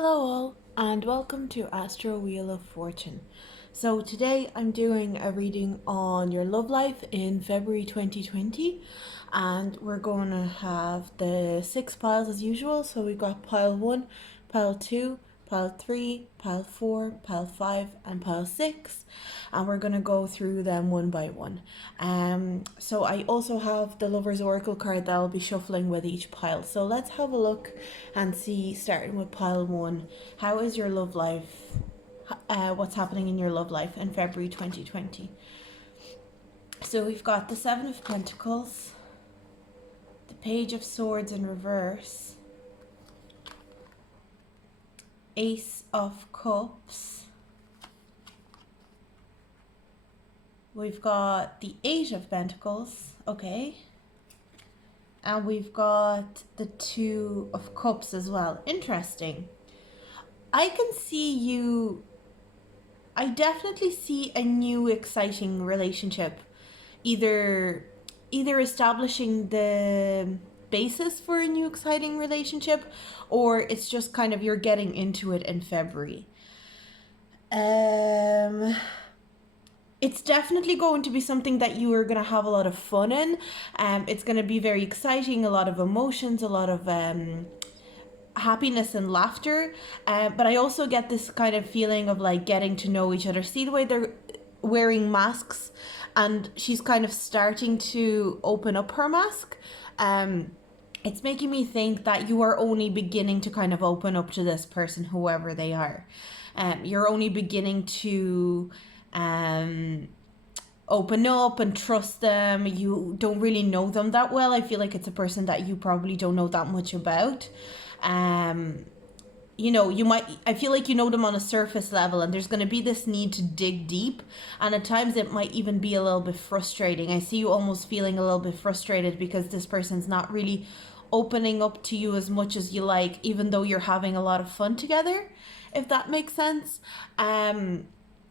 Hello all, and welcome to Astro Wheel of Fortune. So today I'm doing a reading on your love life in February 2020, and we're going to have the 6 piles as usual. So we've got pile 1, pile 2, pile 3, pile 4, pile 5, and pile 6, and we're going to go through them one by one. So I also have the Lover's Oracle card that I'll be shuffling with each pile. So let's have a look and see, starting with pile 1, how is your love life? What's happening in your love life in February 2020? So we've got the 7 of Pentacles, the Page of Swords in reverse, Ace of Cups, we've got the 8 of Pentacles, okay, and we've got the 2 of Cups as well. Interesting. I can see you, I definitely see a new exciting relationship, either establishing the basis for a new exciting relationship, or it's just kind of you're getting into it in February. It's definitely going to be something that you are going to have a lot of fun in. It's going to be very exciting, a lot of emotions, a lot of happiness and laughter, but I also get this kind of feeling of like getting to know each other. See the way they're wearing masks, and she's kind of starting to open up her mask. It's making me think that you are only beginning to kind of open up to this person, whoever they are. You're only beginning to open up and trust them. You don't really know them that well. I feel like it's a person that you probably don't know that much about. I feel like you know them on a surface level, and there's going to be this need to dig deep, and at times it might even be a little bit frustrating. I see you almost feeling a little bit frustrated because this person's not really opening up to you as much as you like, even though you're having a lot of fun together, if that makes sense.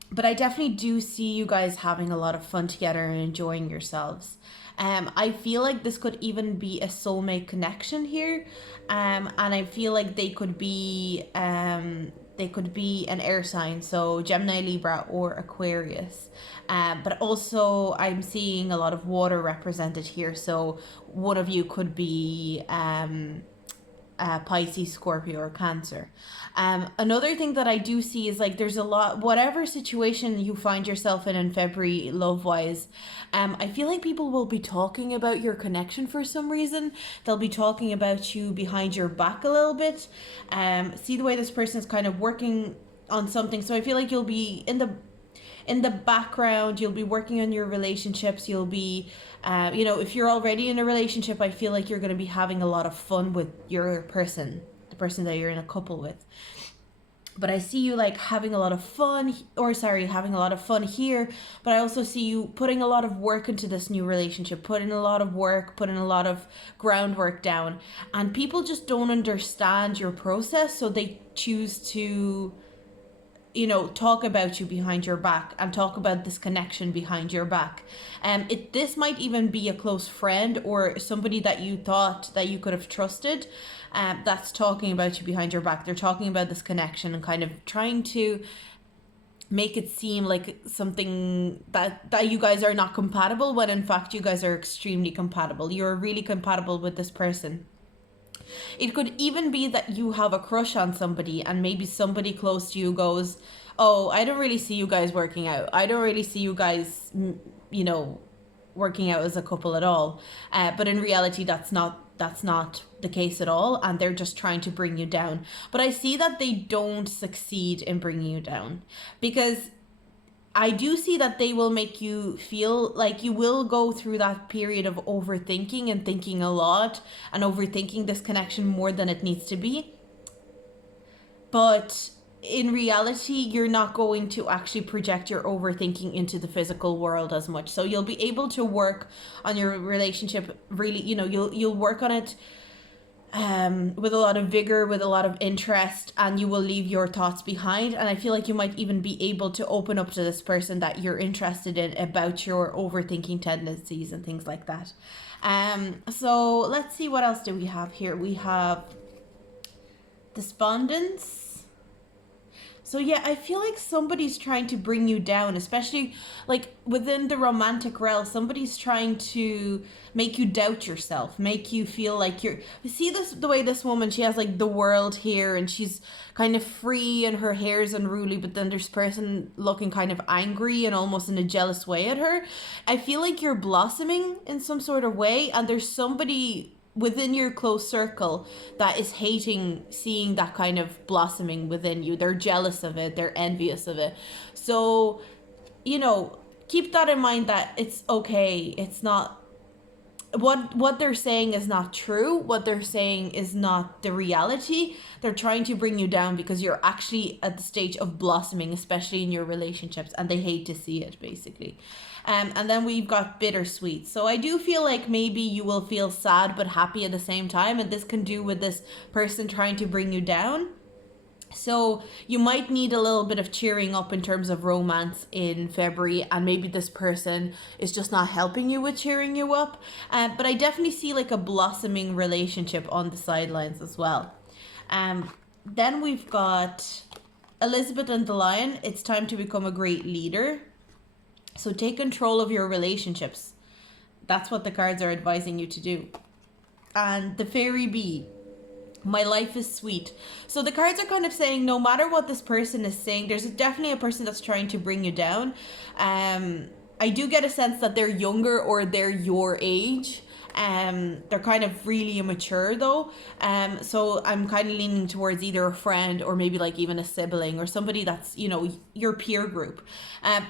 But I definitely do see you guys having a lot of fun together and enjoying yourselves. I feel like this could even be a soulmate connection here, and I feel like they could be an air sign, so Gemini, Libra, or Aquarius. But also I'm seeing a lot of water represented here, so one of you could be Pisces, Scorpio, or Cancer. Another thing that I do see is like there's a lot, whatever situation you find yourself in February love wise, I feel like people will be talking about your connection for some reason. They'll be talking about you behind your back a little bit. See the way this person is kind of working on something. So I feel like you'll be in the background, you'll be working on your relationships, you'll be if you're already in a relationship, I feel like you're going to be having a lot of fun with your person, the person that you're in a couple with. But I see you like having a lot of fun, having a lot of fun here, but I also see you putting a lot of work into this new relationship, putting a lot of work, putting a lot of groundwork down, and people just don't understand your process, so they choose to talk about you behind your back and talk about this connection behind your back. This might even be a close friend or somebody that you thought that you could have trusted, that's talking about you behind your back. They're talking about this connection and kind of trying to make it seem like something that you guys are not compatible, when in fact you guys are extremely compatible. You're really compatible with this person. It could even be that you have a crush on somebody, and maybe somebody close to you goes, oh, I don't really see you guys working out. I don't really see you guys, working out as a couple at all. But in reality, that's not the case at all, and they're just trying to bring you down. But I see that they don't succeed in bringing you down, because I do see that they will make you feel like you will go through that period of overthinking and thinking a lot and overthinking this connection more than it needs to be. But in reality, you're not going to actually project your overthinking into the physical world as much. So you'll be able to work on your relationship really, you'll work on it with a lot of vigor, with a lot of interest, and you will leave your thoughts behind. And I feel like you might even be able to open up to this person that you're interested in about your overthinking tendencies and things like that. So let's see, what else do we have here? We have despondence, So yeah, I feel like somebody's trying to bring you down, especially like within the romantic realm. Somebody's trying to make you doubt yourself, make you feel like you're. You see this the way this woman, she has like the world here, and she's kind of free, and her hair's unruly. But then there's person looking kind of angry and almost in a jealous way at her. I feel like you're blossoming in some sort of way, and there's somebody within your close circle that is hating seeing that kind of blossoming within you. They're jealous of it, they're envious of it. So, you know, keep that in mind, that it's okay. It's not what they're saying is not true. What they're saying is not the reality. They're trying to bring you down because you're actually at the stage of blossoming, especially in your relationships, and they hate to see it, basically. And then we've got bittersweet. So I do feel like maybe you will feel sad but happy at the same time, and this can do with this person trying to bring you down. So you might need a little bit of cheering up in terms of romance in February, and maybe this person is just not helping you with cheering you up. But I definitely see like a blossoming relationship on the sidelines as well. Then we've got Elizabeth and the Lion. It's time to become a great leader. So take control of your relationships. That's what the cards are advising you to do. And the Fairy Bee. My life is sweet. So the cards are kind of saying no matter what this person is saying, there's definitely a person that's trying to bring you down. I do get a sense that they're younger or they're your age. They're kind of really immature though. So I'm kind of leaning towards either a friend or maybe like even a sibling or somebody that's, you know, your peer group.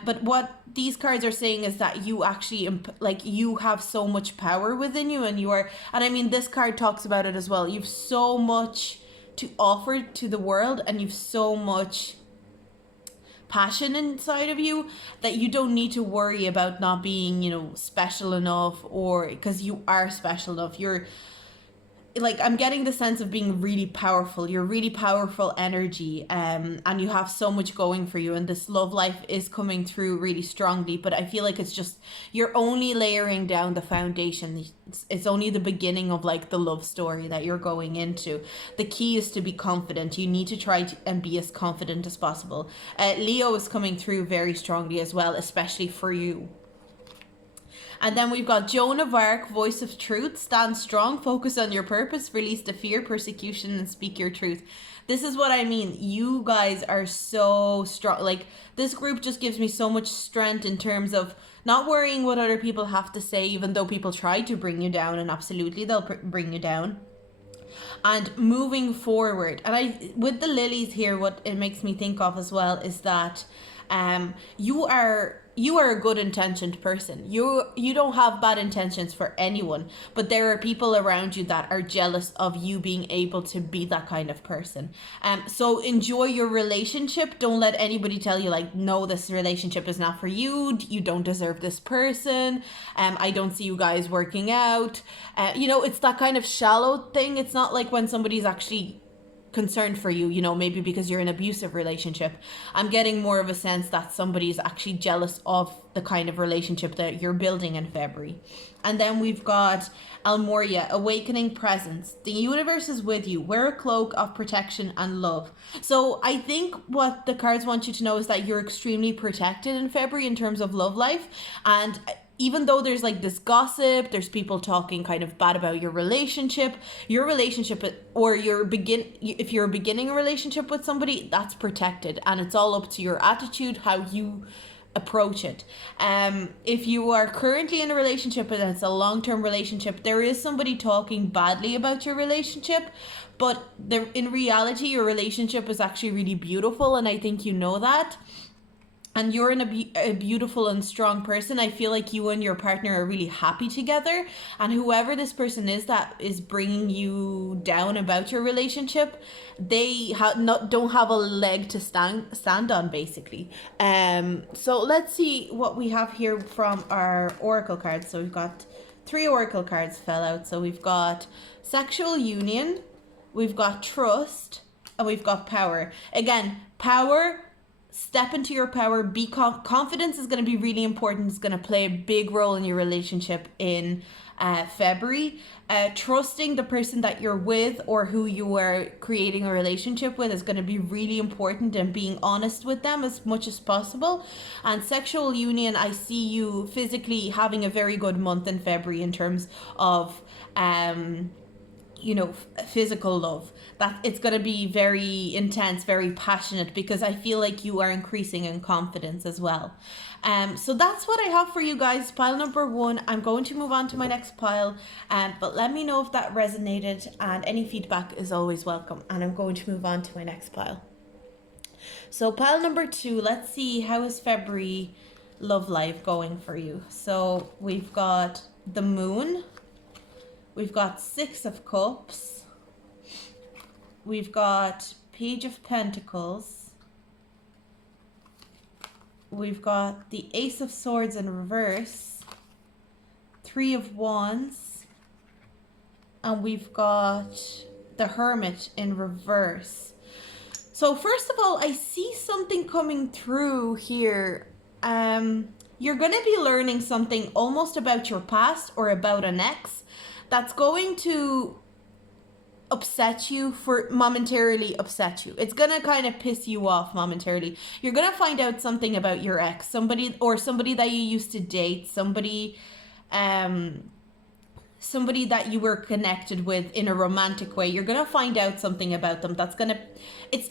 But what these cards are saying is that you actually like you have so much power within you, and you are, and I mean this card talks about it as well. You've so much to offer to the world, and you've so much passion inside of you that you don't need to worry about not being, you know, special enough, or because you are special enough. You're like, I'm getting the sense of being really powerful. You're really powerful energy, and you have so much going for you, and this love life is coming through really strongly. But I feel like it's just, you're only layering down the foundation. It's only the beginning of like the love story that you're going into. The key is to be confident. You need to try and be as confident as possible. Leo is coming through very strongly as well, especially for you. And then we've got Joan of Arc, voice of truth. Stand strong, focus on your purpose, release the fear, persecution, and speak your truth. This is what I mean. You guys are so strong. Like, this group just gives me so much strength in terms of not worrying what other people have to say, even though people try to bring you down, and absolutely they'll bring you down. And moving forward. And I, with the lilies here, what it makes me think of as well is that you are a good intentioned person. You don't have bad intentions for anyone, but there are people around you that are jealous of you being able to be that kind of person. So enjoy your relationship. Don't let anybody tell you like, no, this relationship is not for you. You don't deserve this person. I don't see you guys working out. You know, it's that kind of shallow thing. It's not like when somebody's actually concerned for you, you know, maybe because you're in an abusive relationship. I'm getting more of a sense that somebody's actually jealous of the kind of relationship that you're building in February. And then we've got Almoria, awakening presence. The universe is with you. Wear a cloak of protection and love. So I think what the cards want you to know is that you're extremely protected in February in terms of love life. And even though there's like this gossip, there's people talking kind of bad about your relationship, or if you're beginning a relationship with somebody, that's protected, and it's all up to your attitude, how you approach it. If you are currently in a relationship and it's a long-term relationship, there is somebody talking badly about your relationship, but in reality, your relationship is actually really beautiful, and I think you know that. And you're a beautiful and strong person. I feel like you and your partner are really happy together. And whoever this person is that is bringing you down about your relationship, they don't have a leg to stand on, basically. So let's see what we have here from our oracle cards. So we've got 3 oracle cards fell out. So we've got sexual union, we've got trust, and we've got power. Again, power. Step into your power. Be confidence is going to be really important. It's going to play a big role in your relationship in February. Trusting the person that you're with or who you are creating a relationship with is going to be really important, and being honest with them as much as possible. And sexual union, I see you physically having a very good month in February in terms of physical love. That it's going to be very intense, very passionate, because I feel like you are increasing in confidence as well. So that's what I have for you guys. Pile number 1. I'm going to move on to my next pile, but let me know if that resonated, and any feedback is always welcome. And I'm going to move on to my next pile. So pile number 2, let's see, how is February love life going for you? So we've got the moon, we've got 6 of cups, we've got page of pentacles, we've got the ace of swords in reverse, 3 of wands, and we've got the hermit in reverse. So first of all, I see something coming through here. You're going to be learning something almost about your past or about an ex that's going to upset you, for momentarily upset you. It's gonna kind of piss you off momentarily. You're gonna find out something about your ex, somebody that you used to date, somebody that you were connected with in a romantic way. You're gonna find out something about them that's gonna,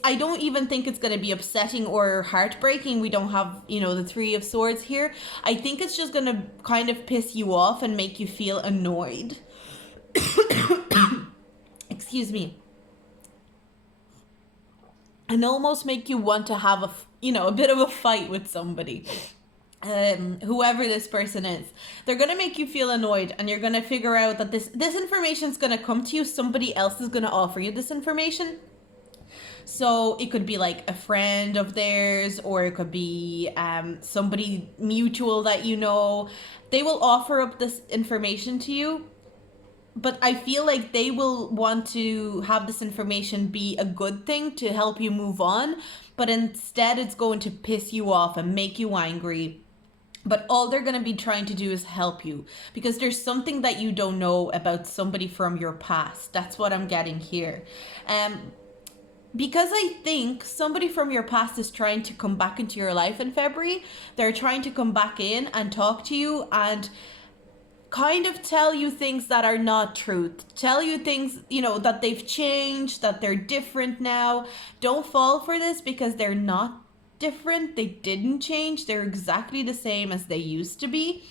I don't even think it's gonna be upsetting or heartbreaking. We don't have, the 3 of swords here. I think it's just gonna kind of piss you off and make you feel annoyed. Excuse me. And almost make you want to have a bit of a fight with somebody. Whoever this person is, they're gonna make you feel annoyed, and you're gonna figure out that this information is gonna come to you. Somebody else is gonna offer you this information. So it could be like a friend of theirs, or it could be somebody mutual that you know. They will offer up this information to you. But I feel like they will want to have this information be a good thing to help you move on. But instead, it's going to piss you off and make you angry. But all they're going to be trying to do is help you, because there's something that you don't know about somebody from your past. That's what I'm getting here. Because I think somebody from your past is trying to come back into your life in February. They're trying to come back in and talk to you and kind of tell you things that are not truth. Tell you things, that they've changed, that they're different now. Don't fall for this, because they're not different. They didn't change. They're exactly the same as they used to be.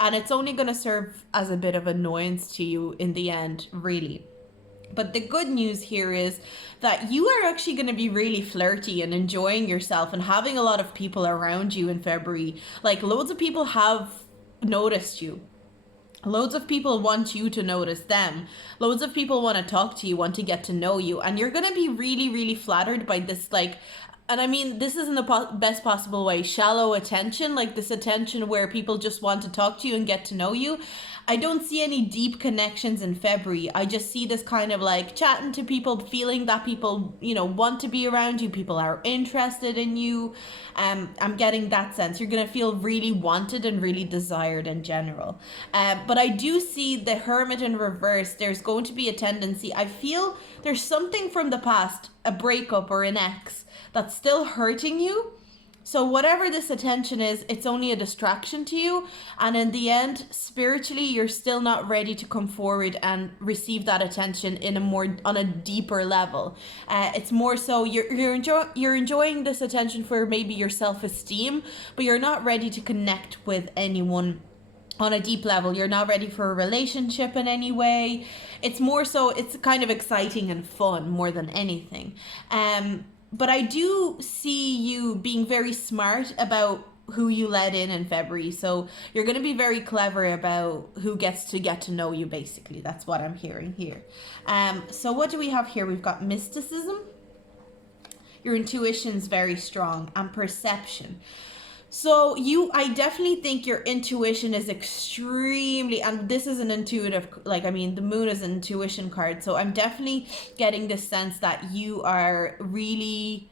And it's only going to serve as a bit of annoyance to you in the end, really. But the good news here is that you are actually going to be really flirty and enjoying yourself and having a lot of people around you in February. Like, loads of people have noticed you. Loads of people want you to notice them. Loads of people want to talk to you, want to get to know you. And you're going to be really, really flattered by this, and I mean, this is in the best possible way, shallow attention, like this attention where people just want to talk to you and get to know you. I don't see any deep connections in February. I just see this kind of like chatting to people, feeling that people, want to be around you. People are interested in you. I'm getting that sense. You're going to feel really wanted and really desired in general. But I do see the Hermit in reverse. There's going to be a tendency. I feel there's something from the past, a breakup or an ex, that's still hurting you. So whatever this attention is, it's only a distraction to you. And in the end, spiritually, you're still not ready to come forward and receive that attention on a deeper level. It's more so you're enjoying this attention for maybe your self-esteem, but you're not ready to connect with anyone on a deep level. You're not ready for a relationship in any way. It's more so, it's kind of exciting and fun more than anything. But I do see you being very smart about who you let in February. So you're going to be very clever about who gets to get to know you, basically. That's what I'm hearing here. So what do we have here? We've got mysticism. Your intuition's very strong, and perception. So I definitely think your intuition is extremely, and this is an intuitive, the moon is an intuition card. So I'm definitely getting this sense that you are really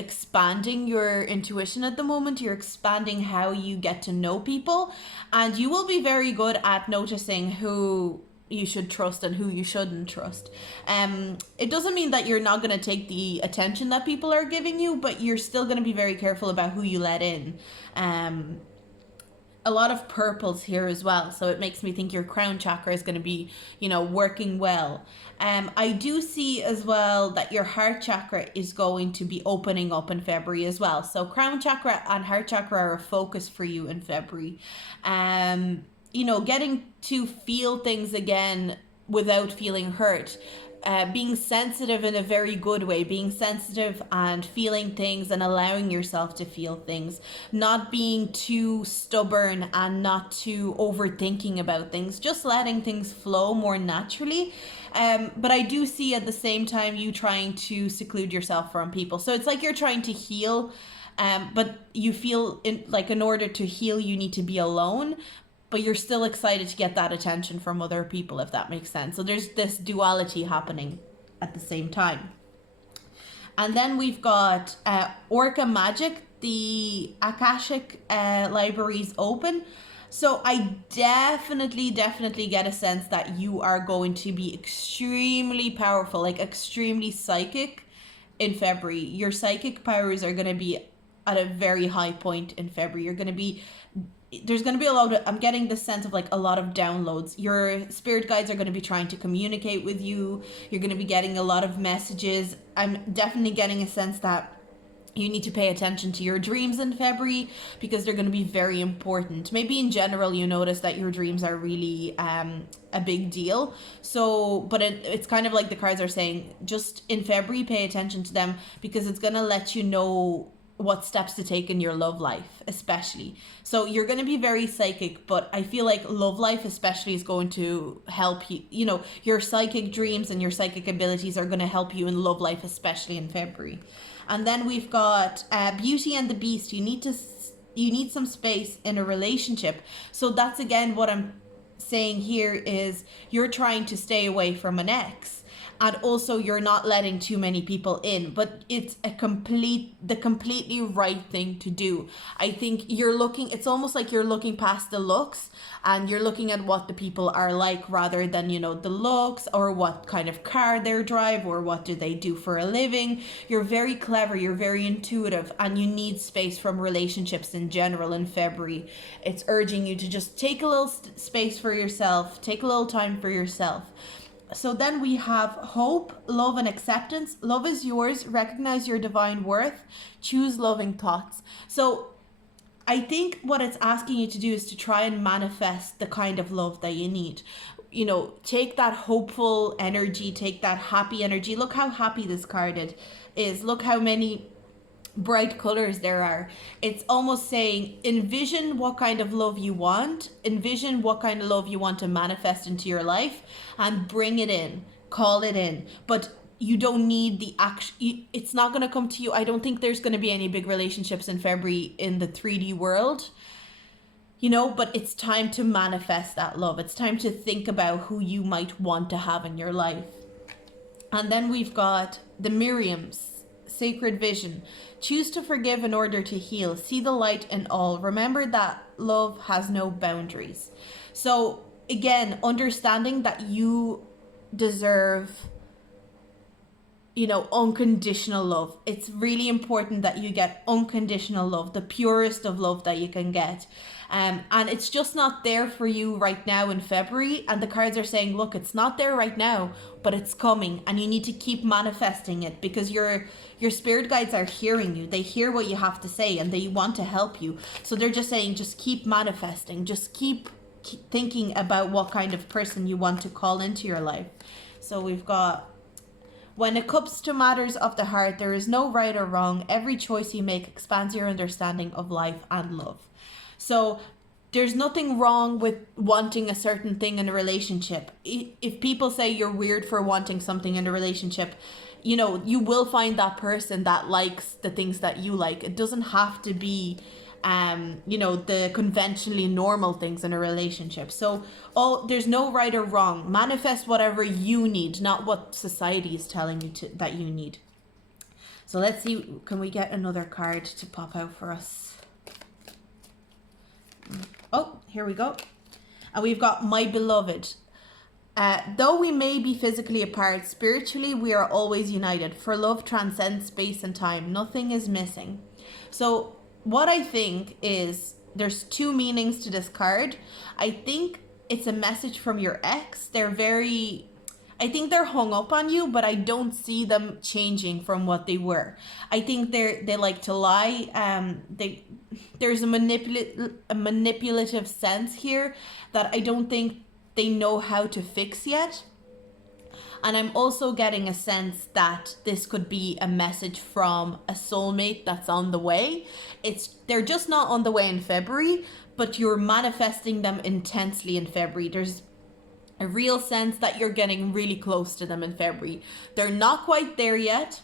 expanding your intuition at the moment. You're expanding how you get to know people, and you will be very good at noticing who you should trust and who you shouldn't trust. It doesn't mean that you're not going to take the attention that people are giving you, but you're still going to be very careful about who you let in. A lot of purples here as well, so it makes me think your crown chakra is going to be, working well. I do see as well that your heart chakra is going to be opening up in February as well. So crown chakra and heart chakra are a focus for you in February. Getting to feel things again without feeling hurt. Being sensitive in a very good way, being sensitive and feeling things and allowing yourself to feel things, not being too stubborn and not too overthinking about things, just letting things flow more naturally. But I do see at the same time you trying to seclude yourself from people. So it's like you're trying to heal, but you feel in order to heal, you need to be alone. But you're still excited to get that attention from other people, if that makes sense. So there's this duality happening at the same time. And then we've got Orca Magic, the Akashic libraries open. So I definitely get a sense that you are going to be extremely powerful, like extremely psychic in February. Your psychic powers are going to be at a very high point in February. There's going to be I'm getting the sense of like a lot of downloads. Your spirit guides are going to be trying to communicate with you. You're going to be getting a lot of messages. I'm definitely getting a sense that you need to pay attention to your dreams in February because they're going to be very important. Maybe in general, you notice that your dreams are really a big deal. So, but it's kind of like the cards are saying, just in February, pay attention to them because it's going to let you know what steps to take in your love life, especially. So you're going to be very psychic, but I feel like love life especially is going to help you. Your psychic dreams and your psychic abilities are going to help you in love life, especially in February. And then we've got Beauty and the Beast. You need some space in a relationship. So that's again what I'm saying here is you're trying to stay away from an ex. And also you're not letting too many people in, but it's the completely right thing to do. I think it's almost like you're looking past the looks and you're looking at what the people are like rather than, the looks or what kind of car they drive or what do they do for a living. You're very clever, you're very intuitive, and you need space from relationships in general in February. It's urging you to just take a little space for yourself, take a little time for yourself. So then we have hope, love, and acceptance. Love is yours. Recognize your divine worth. Choose loving thoughts. So I think what it's asking you to do is to try and manifest the kind of love that you need. Take that hopeful energy, take that happy energy. Look how happy this card is. Look how many bright colors there are. It's almost saying envision what kind of love you want, envision what kind of love you want to manifest into your life, and bring it in, call it in. But you don't need the action. It's not going to come to you. I don't think there's going to be any big relationships in February in the 3D world, but it's time to manifest that love. It's time to think about who you might want to have in your life. And then we've got the Miriams, Sacred Vision. Choose to forgive in order to heal. See the light in all. Remember that love has no boundaries. So again, understanding that you deserve, unconditional love. It's really important that you get unconditional love, the purest of love that you can get. And it's just not there for you right now in February. And the cards are saying, look, it's not there right now, but it's coming. And you need to keep manifesting it because your spirit guides are hearing you. They hear what you have to say and they want to help you. So they're just saying, just keep manifesting. Just keep thinking about what kind of person you want to call into your life. So we've got, when it comes to matters of the heart, there is no right or wrong. Every choice you make expands your understanding of life and love. So there's nothing wrong with wanting a certain thing in a relationship. If people say you're weird for wanting something in a relationship, you will find that person that likes the things that you like. It doesn't have to be, the conventionally normal things in a relationship. So there's no right or wrong. Manifest whatever you need, not what society is telling you that you need. So let's see, can we get another card to pop out for us? Oh, here we go. And we've got my beloved. Though we may be physically apart, spiritually we are always united. For love transcends space and time. Nothing is missing. So what I think is there's two meanings to this card. I think it's a message from your ex. I think they're hung up on you, but I don't see them changing from what they were. I think they like to lie. There's a manipulative sense here that I don't think they know how to fix yet. And I'm also getting a sense that this could be a message from a soulmate that's on the way. They're just not on the way in February, but you're manifesting them intensely in February. There's a real sense that you're getting really close to them in February. They're not quite there yet,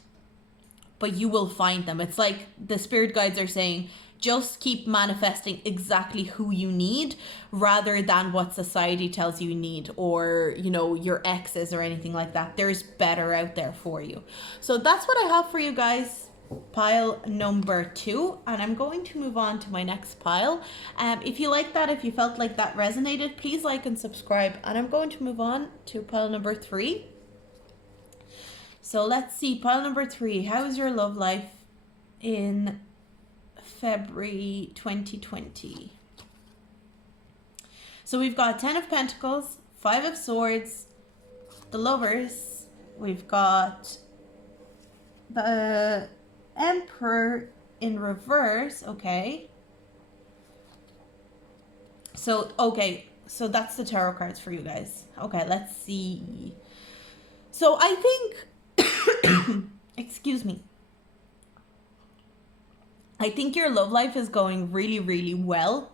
but you will find them. It's like the spirit guides are saying, just keep manifesting exactly who you need rather than what society tells you need, or, you know, your exes or anything like that. There's better out there for you. So that's what I have for you guys. Pile number 2, and I'm going to move on to my next pile. If you like that, if you felt like that resonated, please like and subscribe. And I'm going to move on to pile number 3. So let's see, pile number 3. How is your love life in February 2020? So we've got 10 of Pentacles, 5 of Swords, the Lovers. We've got the Emperor in reverse. Okay. So that's the tarot cards for you guys. Okay, let's see. So I think, excuse me. I think your love life is going really, really well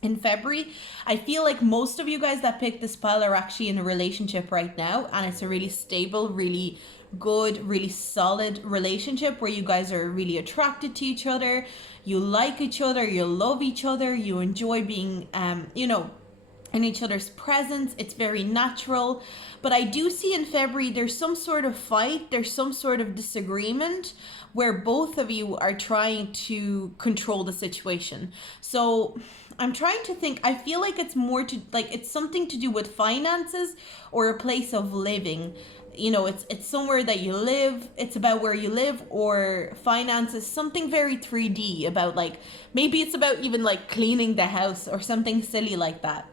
in February. I feel like most of you guys that picked this pile are actually in a relationship right now, and it's a really stable, really good, really solid relationship where you guys are really attracted to each other. You like each other, you love each other, you enjoy being, in each other's presence. It's very natural. But I do see in February there's some sort of fight, there's some sort of disagreement where both of you are trying to control the situation. So I'm trying to think, I feel like it's more to, like, it's something to do with finances or a place of living. You know, it's somewhere that you live, it's about where you live, or finances, something very 3D about, like, maybe it's about even like cleaning the house or something silly like that.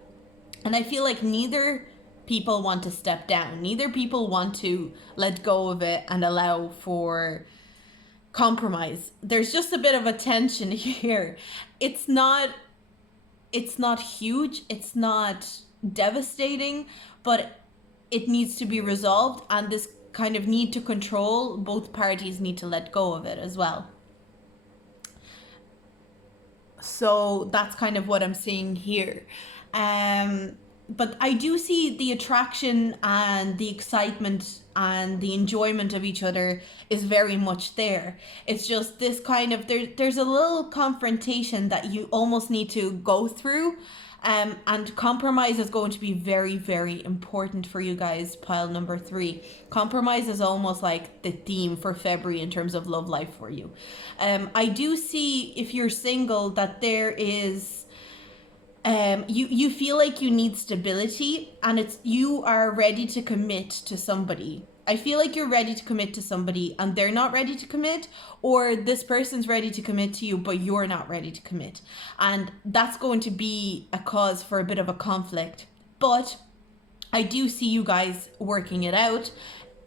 And I feel like neither people want to step down. Neither people want to let go of it and allow for compromise. There's just a bit of a tension here. It's not huge. It's not devastating, but it needs to be resolved. And this kind of need to control, both parties need to let go of it as well. So that's kind of what I'm seeing here. But I do see the attraction and the excitement and the enjoyment of each other is very much there. It's just this kind of, there's a little confrontation that you almost need to go through. And compromise is going to be very, very important for you guys, pile number 3. Compromise is almost like the theme for February in terms of love life for you. I do see, if you're single, that there is... you feel like you need stability, and you are ready to commit to somebody. I feel like you're ready to commit to somebody and they're not ready to commit, or this person's ready to commit to you but you're not ready to commit. And that's going to be a cause for a bit of a conflict. But I do see you guys working it out.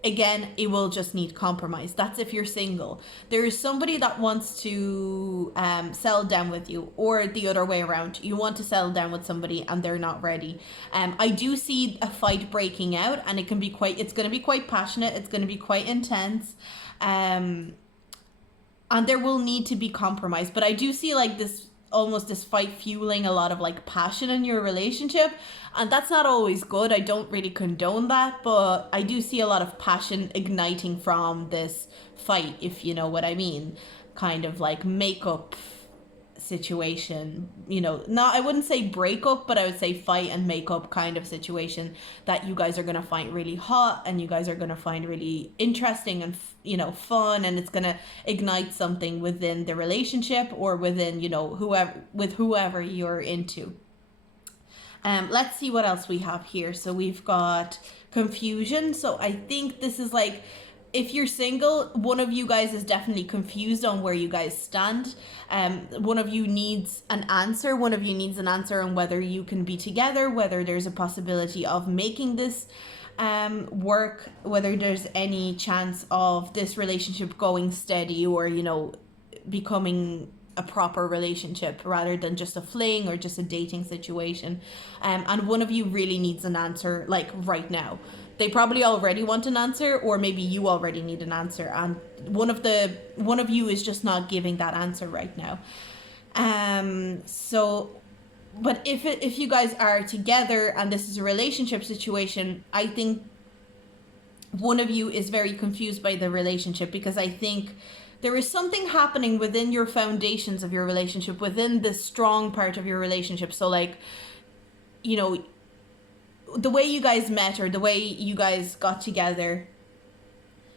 Again, it will just need compromise. That's if you're single. There is somebody that wants to settle down with you, or the other way around. You want to settle down with somebody and they're not ready. I do see a fight breaking out, and it's going to be quite passionate. It's going to be quite intense. And there will need to be compromise. But I do see like almost this fight fueling a lot of like passion in your relationship, and that's not always good. I don't really condone that, but I do see a lot of passion igniting from this fight, if you know what I mean. Kind of like makeup situation, you know, not, I wouldn't say breakup, but I would say fight and make up kind of situation that you guys are going to find really hot, and you guys are going to find really interesting and, you know, fun, and it's going to ignite something within the relationship or within, you know, whoever you're into. Let's see what else we have here. So we've got confusion. So I think this is like, if you're single, one of you guys is definitely confused on where you guys stand. One of you needs an answer. One of you needs an answer on whether you can be together, whether there's a possibility of making this work, whether there's any chance of this relationship going steady, or, you know, becoming a proper relationship rather than just a fling or just a dating situation. And one of you really needs an answer, like right now. They probably already want an answer, or maybe you already need an answer, and one of you is just not giving that answer right now. But if you guys are together and this is a relationship situation, I think one of you is very confused by the relationship, because I think there is something happening within your foundations of your relationship, within the strong part of your relationship. So like, you know, the way you guys met or the way you guys got together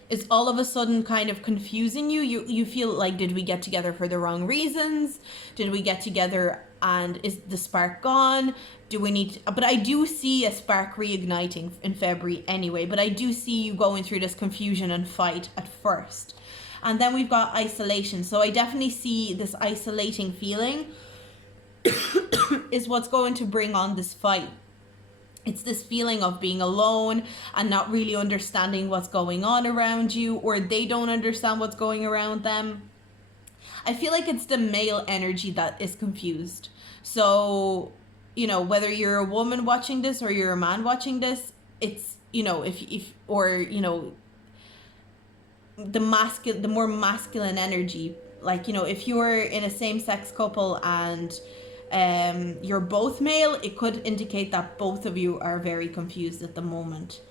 is all of a sudden kind of confusing you. You feel like, did we get together for the wrong reasons? Did we get together and is the spark gone? Do we need to, but I do see a spark reigniting in February anyway, but I do see you going through this confusion and fight at first. And then we've got isolation. So I definitely see this isolating feeling is what's going to bring on this fight. It's this feeling of being alone and not really understanding what's going on around you, or they don't understand what's going around them. I feel like it's the male energy that is confused. So, you know, whether you're a woman watching this or you're a man watching this, it's, you know, if or, you know, the more masculine energy, like, you know, if you're in a same-sex couple and you're both male, it could indicate that both of you are very confused at the moment.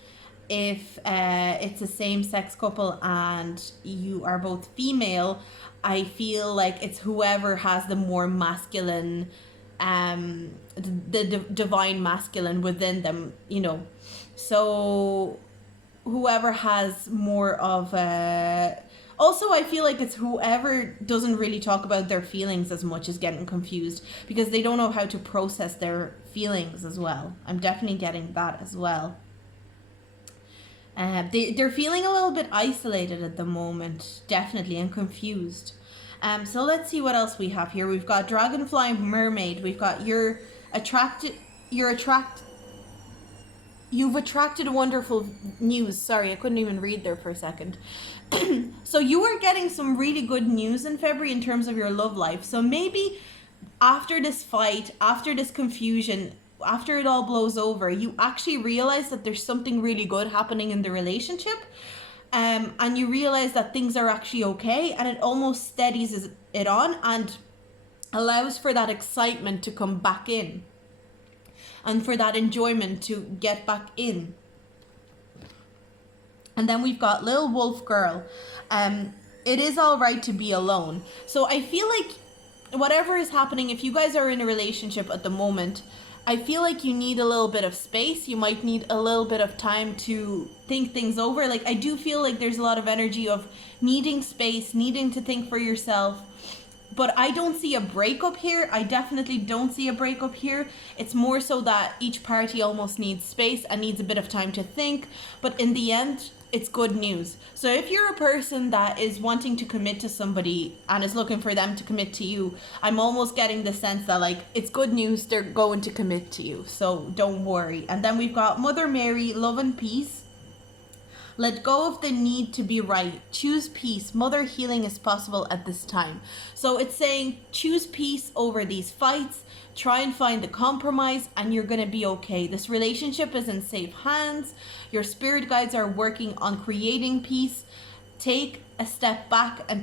If it's a same-sex couple and you are both female, I feel like it's whoever has the more masculine, the divine masculine within them, you know. So whoever has more of a... Also, I feel like it's whoever doesn't really talk about their feelings as much is getting confused, because they don't know how to process their feelings as well. I'm definitely getting that as well. They're feeling a little bit isolated at the moment, definitely, and confused. So let's see what else we have here. We've got Dragonfly Mermaid. We've got you've attracted wonderful news. Sorry, I couldn't even read there for a second. So you are getting some really good news in February in terms of your love life. So maybe after this fight, after this confusion, after it all blows over, you actually realize that there's something really good happening in the relationship. And you realize that things are actually okay, and it almost steadies it on and allows for that excitement to come back in, and for that enjoyment to get back in. And then we've got Little Wolf Girl. It is all right to be alone. So I feel like whatever is happening, if you guys are in a relationship at the moment, I feel like you need a little bit of space. You might need a little bit of time to think things over. Like, I do feel like there's a lot of energy of needing space, needing to think for yourself. But I don't see a breakup here. I definitely don't see a breakup here. It's more so that each party almost needs space and needs a bit of time to think. But in the end, it's good news. So if you're a person that is wanting to commit to somebody and is looking for them to commit to you, I'm almost getting the sense that, like, it's good news, they're going to commit to you. So don't worry. And then we've got Mother Mary, Love and Peace. Let go of the need to be right. Choose peace. Mother healing is possible at this time. So it's saying choose peace over these fights. Try and find the compromise, and you're going to be okay. This relationship is in safe hands. Your spirit guides are working on creating peace. Take a step back and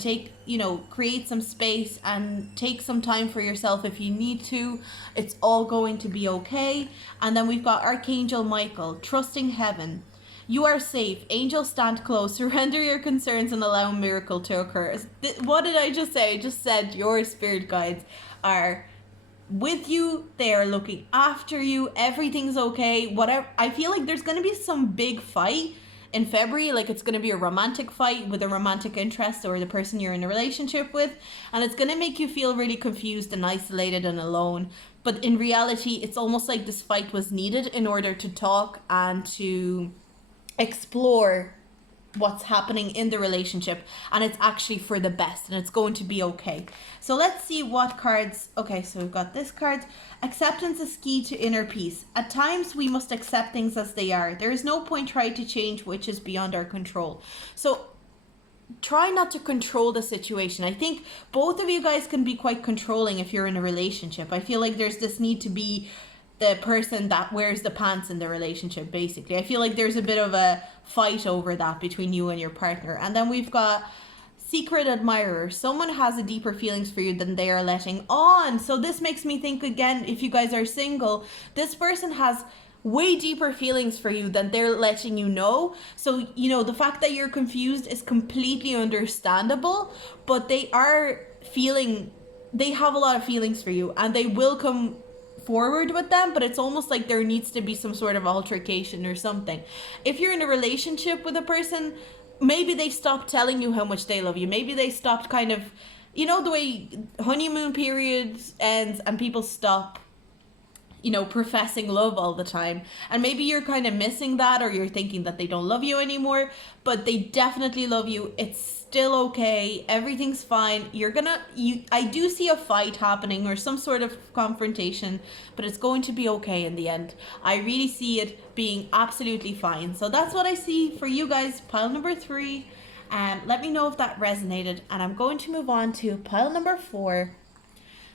create some space and take some time for yourself if you need to. It's all going to be okay. And then we've got Archangel Michael, trusting heaven. You are safe. Angels stand close. Surrender your concerns and allow a miracle to occur. What did I just say? I just said your spirit guides are with you. They are looking after you. Everything's okay. Whatever. I feel like there's going to be some big fight in February. Like, it's going to be a romantic fight with a romantic interest or the person you're in a relationship with. And it's going to make you feel really confused and isolated and alone. But in reality, it's almost like this fight was needed in order to talk and to explore what's happening in the relationship, and it's actually for the best, and it's going to be okay. So let's see what cards. Okay, so we've got this card. Acceptance is key to inner peace. At times we must accept things as they are. There is no point trying to change which is beyond our control. So try not to control the situation. I think both of you guys can be quite controlling if you're in a relationship. I feel like there's this need to be the person that wears the pants in the relationship, basically. I feel like there's a bit of a fight over that between you and your partner. And then we've got secret admirer. Someone has a deeper feelings for you than they are letting on. So this makes me think, again, if you guys are single, this person has way deeper feelings for you than they're letting you know. So, you know, the fact that you're confused is completely understandable, but they have a lot of feelings for you, and they will come forward with them, but it's almost like there needs to be some sort of altercation or something. If you're in a relationship with a person, maybe they stopped telling you how much they love you. Maybe they stopped kind of, you know, the way honeymoon periods ends and people stop, you know, professing love all the time. And maybe you're kind of missing that, or you're thinking that they don't love you anymore, but they definitely love you. It's still okay. Everything's fine. I do see a fight happening or some sort of confrontation, but it's going to be okay in the end. I really see it being absolutely fine. So that's what I see for you guys, pile number 3. Let me know if that resonated. And I'm going to move on to pile number 4.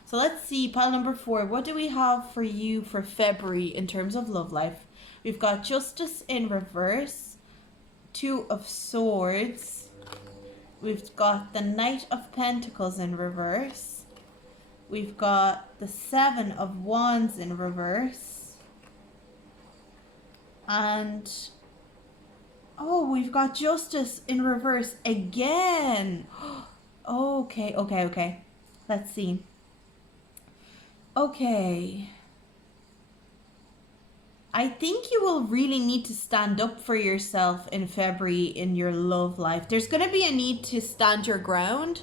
So let's see, pile number 4. What do we have for you for February in terms of love life? We've got Justice in reverse, 2 of Swords. We've got the Knight of Pentacles in reverse. We've got the 7 of Wands in reverse. And, oh, we've got Justice in reverse again. Okay. Let's see. Okay. I think you will really need to stand up for yourself in February in your love life. There's going to be a need to stand your ground.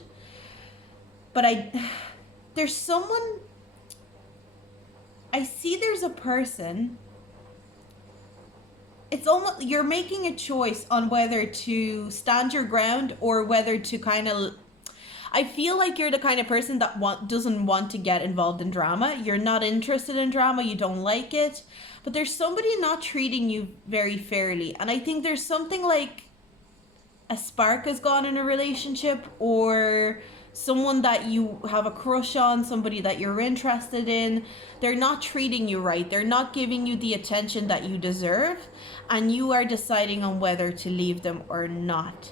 But there's someone, I see there's a person. It's almost, you're making a choice on whether to stand your ground or whether to kind of, I feel like you're the kind of person that doesn't want to get involved in drama. You're not interested in drama. You don't like it. But there's somebody not treating you very fairly. And I think there's something like a spark has gone in a relationship, or someone that you have a crush on, somebody that you're interested in. They're not treating you right. They're not giving you the attention that you deserve. And you are deciding on whether to leave them or not.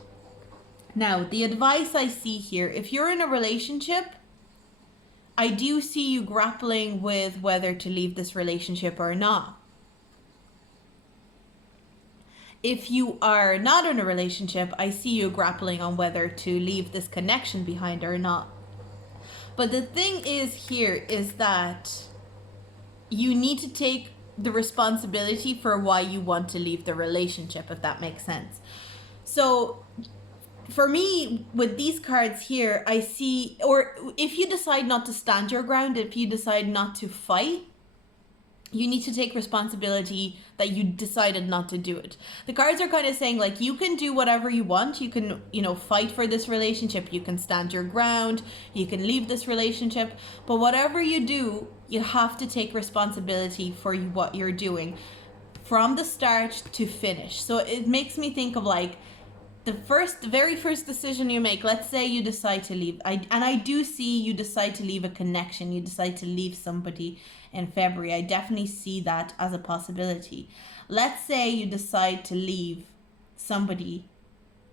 Now, the advice I see here, if you're in a relationship, I do see you grappling with whether to leave this relationship or not. If you are not in a relationship, I see you grappling on whether to leave this connection behind or not. But the thing is here is that you need to take the responsibility for why you want to leave the relationship, if that makes sense. So for me, with these cards here, I see, or if you decide not to stand your ground, if you decide not to fight, you need to take responsibility that you decided not to do it. The cards are kind of saying, like, you can do whatever you want. You can, fight for this relationship. You can stand your ground. You can leave this relationship. But whatever you do, you have to take responsibility for what you're doing from the start to finish. So it makes me think of, like, the very first decision you make. Let's say you decide to leave. I do see you decide to leave a connection. You decide to leave somebody in February. I definitely see that as a possibility. Let's say you decide to leave somebody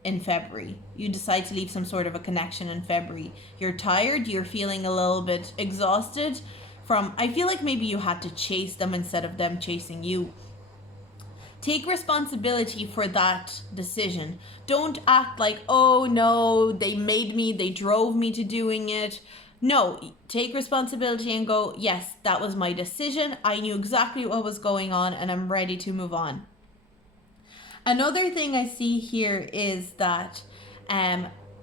in February. You decide to leave some sort of a connection in February. You're tired. You're feeling a little bit exhausted I feel like maybe you had to chase them instead of them chasing you. take responsibility for that decision. Don't act like, oh no, they made me, they drove me to doing it. No, take responsibility and go, yes, that was my decision. I knew exactly what was going on and I'm ready to move on. Another thing I see here is that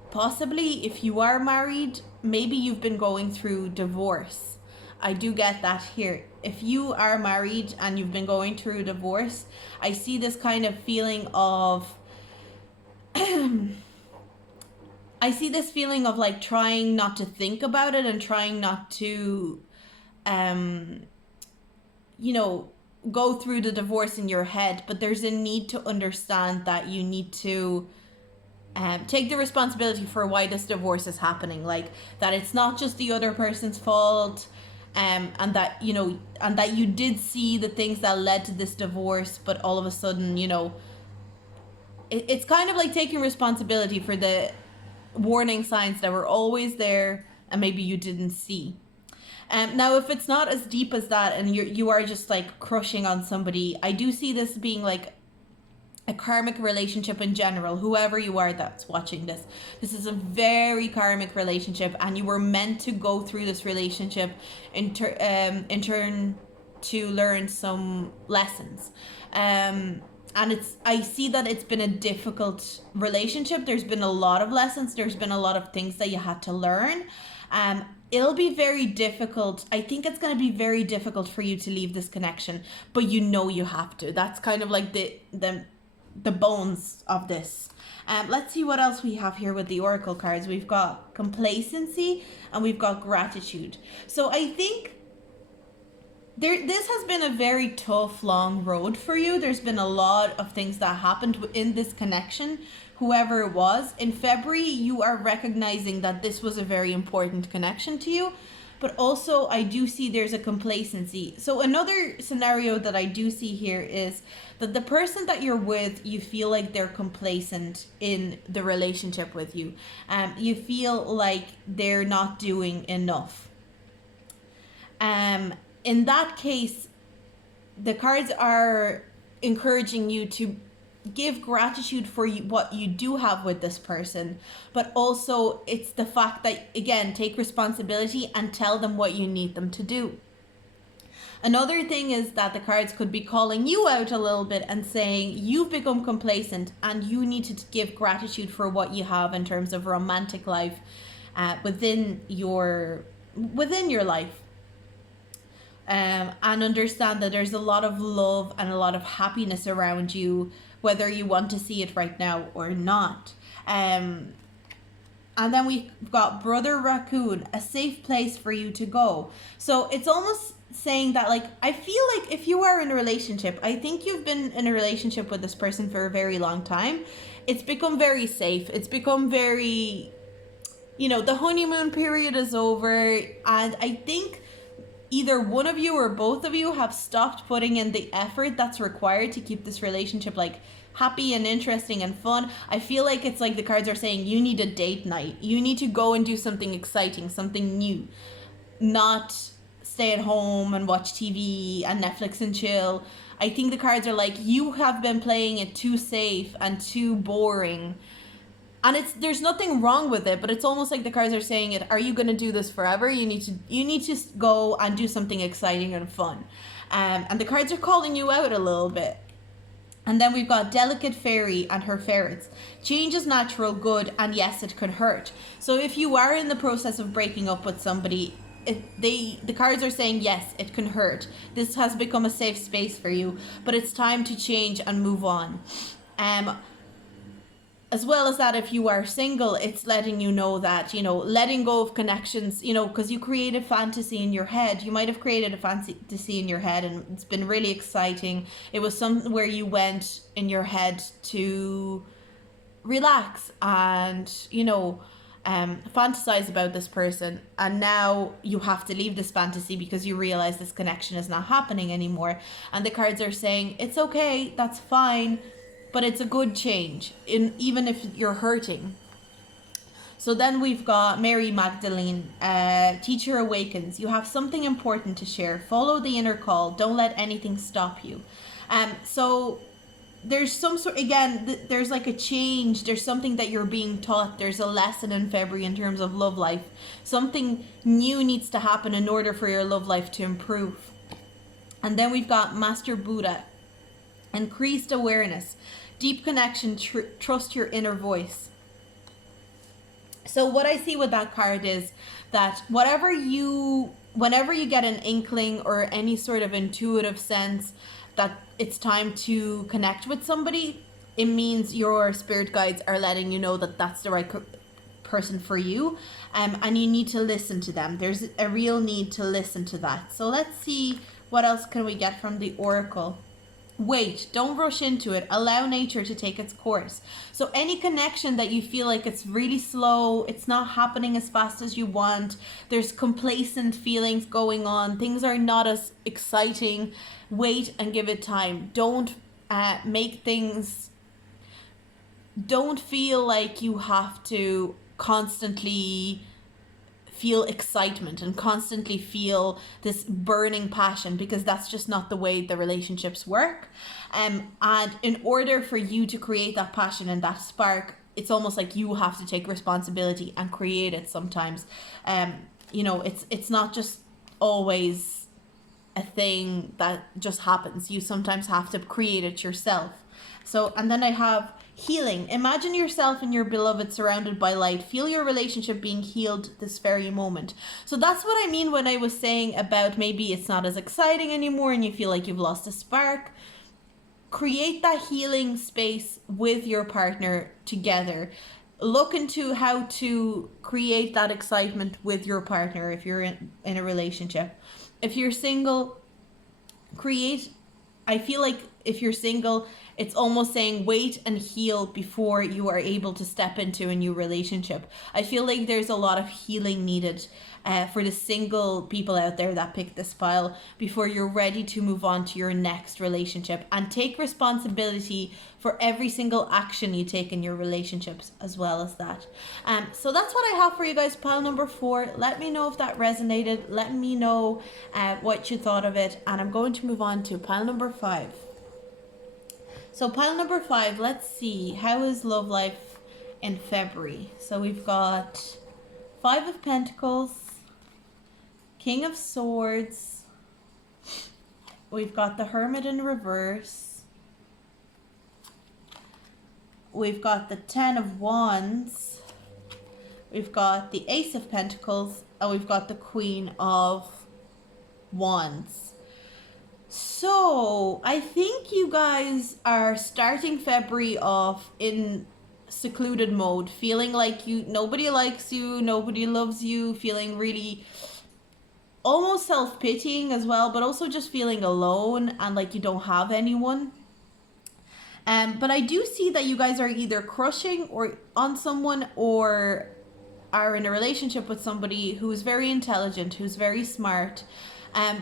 possibly if you are married, maybe you've been going through divorce. I do get that here. If you are married and you've been going through a divorce, I see this kind of feeling of I see this feeling of like trying not to think about it and trying not to go through the divorce in your head, but there's a need to understand that you need to take the responsibility for why this divorce is happening, like that it's not just the other person's fault, and that and that you did see the things that led to this divorce, but all of a sudden it's kind of like taking responsibility for the warning signs that were always there and maybe you didn't see. Now, if it's not as deep as that and you are just like crushing on somebody, I do see this being like a karmic relationship in general. Whoever you are that's watching this is a very karmic relationship, and you were meant to go through this relationship in turn to learn some lessons. And I see that it's been a difficult relationship. There's been a lot of lessons. There's been a lot of things that you had to learn. It'll be very difficult. I think it's going to be very difficult for you to leave this connection, but you have to. That's kind of like the bones of this. Let's see what else we have here with the oracle cards. We've got complacency and we've got gratitude. So I think this has been a very tough, long road for you. There's been a lot of things that happened in this connection, whoever it was. In February, you are recognizing that this was a very important connection to you, but also I do see there's a complacency. So another scenario that I do see here is that the person that you're with, you feel like they're complacent in the relationship with you. You feel like they're not doing enough. In that case, the cards are encouraging you to give gratitude for what you do have with this person, but also it's the fact that, again, take responsibility and tell them what you need them to do. Another thing is that the cards could be calling you out a little bit and saying you've become complacent and you need to give gratitude for what you have in terms of romantic life within your life. And understand that there's a lot of love and a lot of happiness around you, whether you want to see it right now or not. And then we've got Brother Raccoon, a safe place for you to go. So it's almost saying that, like, I feel like if you are in a relationship, I think you've been in a relationship with this person for a very long time. It's become very safe. It's become very, the honeymoon period is over. And I think either one of you or both of you have stopped putting in the effort that's required to keep this relationship like happy and interesting and fun. I feel like it's like the cards are saying you need a date night. You need to go and do something exciting, something new. Not stay at home and watch TV and Netflix and chill. I think the cards are like, you have been playing it too safe and too boring. And there's nothing wrong with it, but it's almost like the cards are saying are you going to do this forever? You need to go and do something exciting and fun. And the cards are calling you out a little bit. And then we've got Delicate Fairy and her ferrets. Change is natural, good, and yes, it can hurt. So if you are in the process of breaking up with somebody, the cards are saying, yes, it can hurt. This has become a safe space for you, but it's time to change and move on. As well as that, if you are single, it's letting you know that, letting go of connections, because you create a fantasy in your head. You might have created a fantasy in your head and it's been really exciting. It was somewhere you went in your head to relax and, fantasize about this person. And now you have to leave this fantasy because you realize this connection is not happening anymore. And the cards are saying, it's okay, that's fine. But it's a good change, even if you're hurting. So then we've got Mary Magdalene, Teacher Awakens. You have something important to share. Follow the inner call. Don't let anything stop you. So there's some sort, again, there's like a change, there's something that you're being taught, there's a lesson in February in terms of love life. Something new needs to happen in order for your love life to improve. And then we've got Master Buddha, increased awareness, deep connection, trust your inner voice. So what I see with that card is that whenever you get an inkling or any sort of intuitive sense that it's time to connect with somebody, it means your spirit guides are letting you know that that's the right person for you, and you need to listen to them. There's a real need to listen to that. So let's see, what else can we get from the oracle? Wait, don't rush into it. Allow nature to take its course. So any connection that you feel like it's really slow, it's not happening as fast as you want, there's complacent feelings going on, things are not as exciting, wait and give it time. Don't feel like you have to constantly feel excitement and constantly feel this burning passion, because that's just not the way the relationships work. And in order for you to create that passion and that spark, it's almost like you have to take responsibility and create it sometimes. It's not just always a thing that just happens. You sometimes have to create it yourself. So, and then I have healing. Imagine yourself and your beloved surrounded by light. Feel your relationship being healed this very moment. So that's what I mean when I was saying about maybe it's not as exciting anymore and you feel like you've lost a spark. Create that healing space with your partner together. Look into how to create that excitement with your partner if you're in a relationship. If you're single, I feel like if you're single, it's almost saying wait and heal before you are able to step into a new relationship. I feel like there's a lot of healing needed for the single people out there that pick this file before you're ready to move on to your next relationship, and take responsibility for every single action you take in your relationships as well as that. So that's what I have for you guys, pile number 4. Let me know if that resonated. Let me know what you thought of it, and I'm going to move on to pile number 5. So pile number 5, let's see, how is love life in February? So we've got 5 of Pentacles, King of Swords, we've got the Hermit in reverse, we've got the 10 of Wands, we've got the Ace of Pentacles, and we've got the Queen of Wands. So I think you guys are starting February off in secluded mode, feeling like nobody likes you, nobody loves you, feeling really almost self-pitying as well, but also just feeling alone and like you don't have anyone. But I do see that you guys are either crushing or on someone, or are in a relationship with somebody who's very intelligent, who's very smart.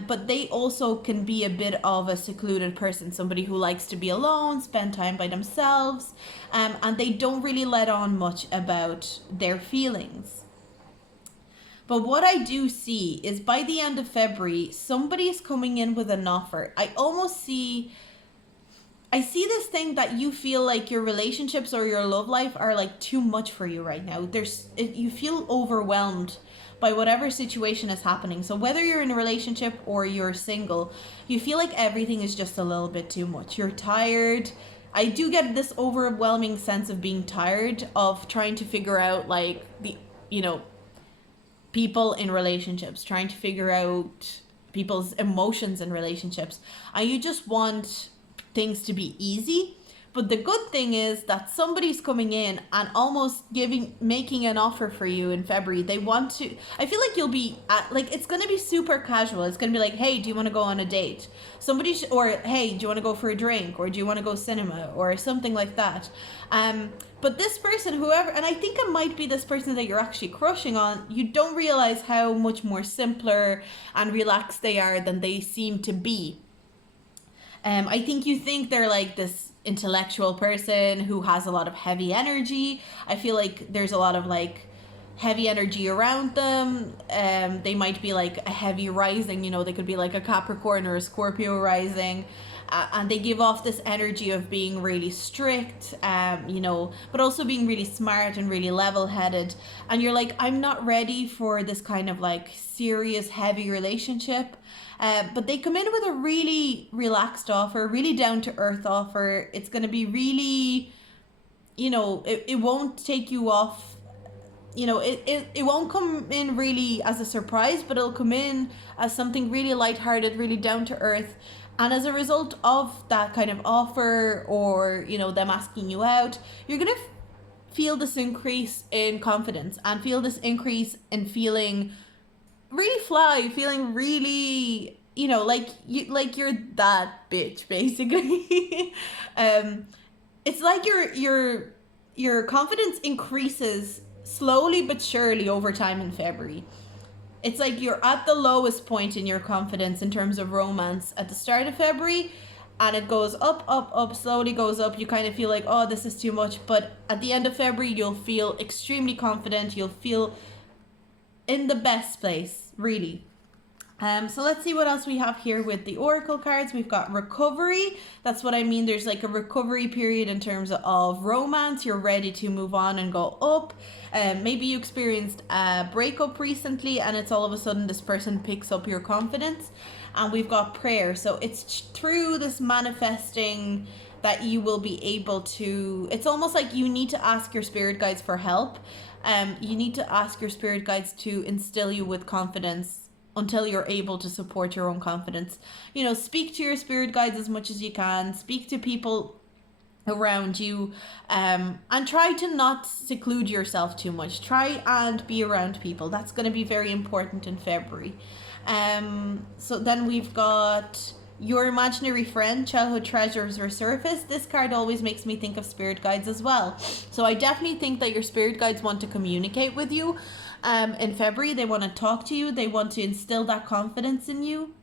But they also can be a bit of a secluded person, somebody who likes to be alone, spend time by themselves, and they don't really let on much about their feelings. But what I do see is by the end of February, somebody is coming in with an offer. I see this thing that you feel like your relationships or your love life are like too much for you right now. You feel overwhelmed by whatever situation is happening. So whether you're in a relationship or you're single, you feel like everything is just a little bit too much. You're tired. I do get this overwhelming sense of being tired of trying to figure out like people in relationships, trying to figure out people's emotions in relationships. And you just want things to be easy. But the good thing is that somebody's coming in and almost making an offer for you in February. I feel like you'll be it's going to be super casual. It's going to be like, hey, do you want to go on a date? Or hey, do you want to go for a drink? Or do you want to go cinema? Or something like that. But this person, whoever, and I think it might be this person that you're actually crushing on, you don't realize how much more simpler and relaxed they are than they seem to be. I think you think they're like this intellectual person who has a lot of heavy energy. I feel like there's a lot of like heavy energy around them. They might be like a heavy rising, they could be like a Capricorn or a Scorpio rising. and they give off this energy of being really strict, but also being really smart and really level-headed. And you're like, I'm not ready for this kind of like serious, heavy relationship. But they come in with a really relaxed offer, really down-to-earth offer. It's going to be really, it won't take you off. It won't come in really as a surprise, but it'll come in as something really lighthearted, really down to earth. And as a result of that kind of offer, or them asking you out, you're gonna feel this increase in confidence and feel this increase in feeling really fly, feeling really like you're that bitch basically. It's like your confidence increases slowly but surely over time in February. It's like you're at the lowest point in your confidence in terms of romance at the start of February, and it goes up, up, up, slowly goes up. You kind of feel like, oh, this is too much. But at the end of February, you'll feel extremely confident. You'll feel in the best place, really. So let's see what else we have here with the oracle cards. We've got recovery. That's what I mean. There's like a recovery period in terms of romance. You're ready to move on and go up. Maybe you experienced a breakup recently, and it's all of a sudden this person picks up your confidence. And we've got prayer. So it's through this manifesting that you will be able to, it's almost like you need to ask your spirit guides for help. You need to ask your spirit guides to instill you with confidence until you're able to support your own confidence. Speak to your spirit guides as much as you can. Speak to people around you, and try to not seclude yourself too much. Try and be around people. That's going to be very important in February. So then we've got your imaginary friend, childhood treasures resurface. This card always makes me think of spirit guides as well. So I definitely think that your spirit guides want to communicate with you. In February, they want to talk to you. They want to instill that confidence in you.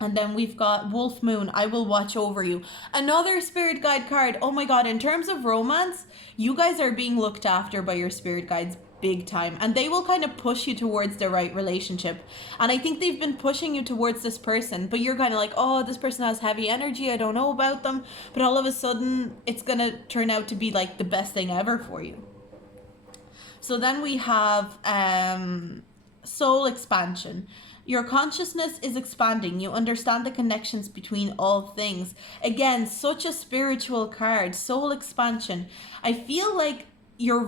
And then we've got Wolf Moon. I will watch over you. Another spirit guide card. Oh my God. In terms of romance, you guys are being looked after by your spirit guides big time. And they will kind of push you towards the right relationship. And I think they've been pushing you towards this person. But you're kind of like, oh, this person has heavy energy. I don't know about them. But all of a sudden, it's going to turn out to be like the best thing ever for you. So then we have soul expansion. Your consciousness is expanding. You understand the connections between all things. Again, such a spiritual card. Soul expansion. I feel like your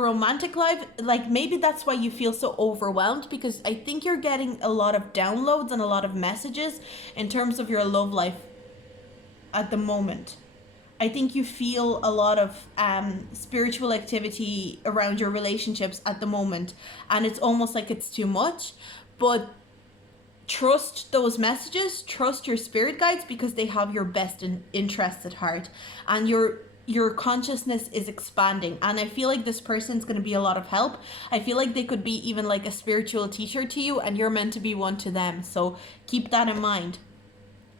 romantic life, like maybe that's why you feel so overwhelmed, because I think you're getting a lot of downloads and a lot of messages in terms of your love life at the moment. I think you feel a lot of spiritual activity around your relationships at the moment, and it's almost like it's too much. But trust those messages, trust your spirit guides, because they have your best interests at heart, and your consciousness is expanding. And I feel like this person's going to be a lot of help. I feel like they could be even like a spiritual teacher to you, and you're meant to be one to them. So keep that in mind.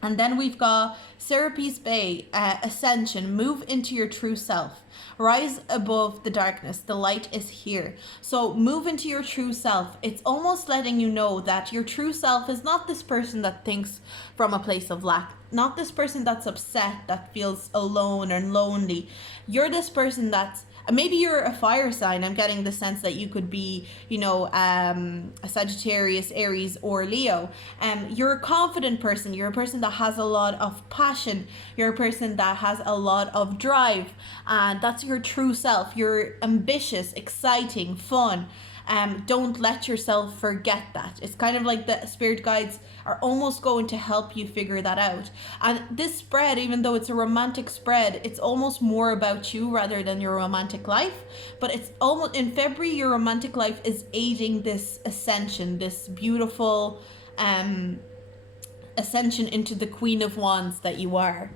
And then we've got Serapis Bay, Ascension, move into your true self. Rise above the darkness, the light is here. So move into your true self. It's almost letting you know that your true self is not this person that thinks from a place of lack. Not this person that's upset, that feels alone and lonely. You're this person that's, maybe you're a fire sign. I'm getting the sense that you could be, a Sagittarius, Aries, or Leo. You're a confident person. You're a person that has a lot of passion. You're a person that has a lot of drive. And that's your true self. You're ambitious, exciting, fun. Don't let yourself forget that. It's kind of like the spirit guides are almost going to help you figure that out. And this spread, even though it's a romantic spread, it's almost more about you rather than your romantic life. But it's almost, in February, your romantic life is aiding this ascension, this beautiful ascension into the Queen of Wands that you are.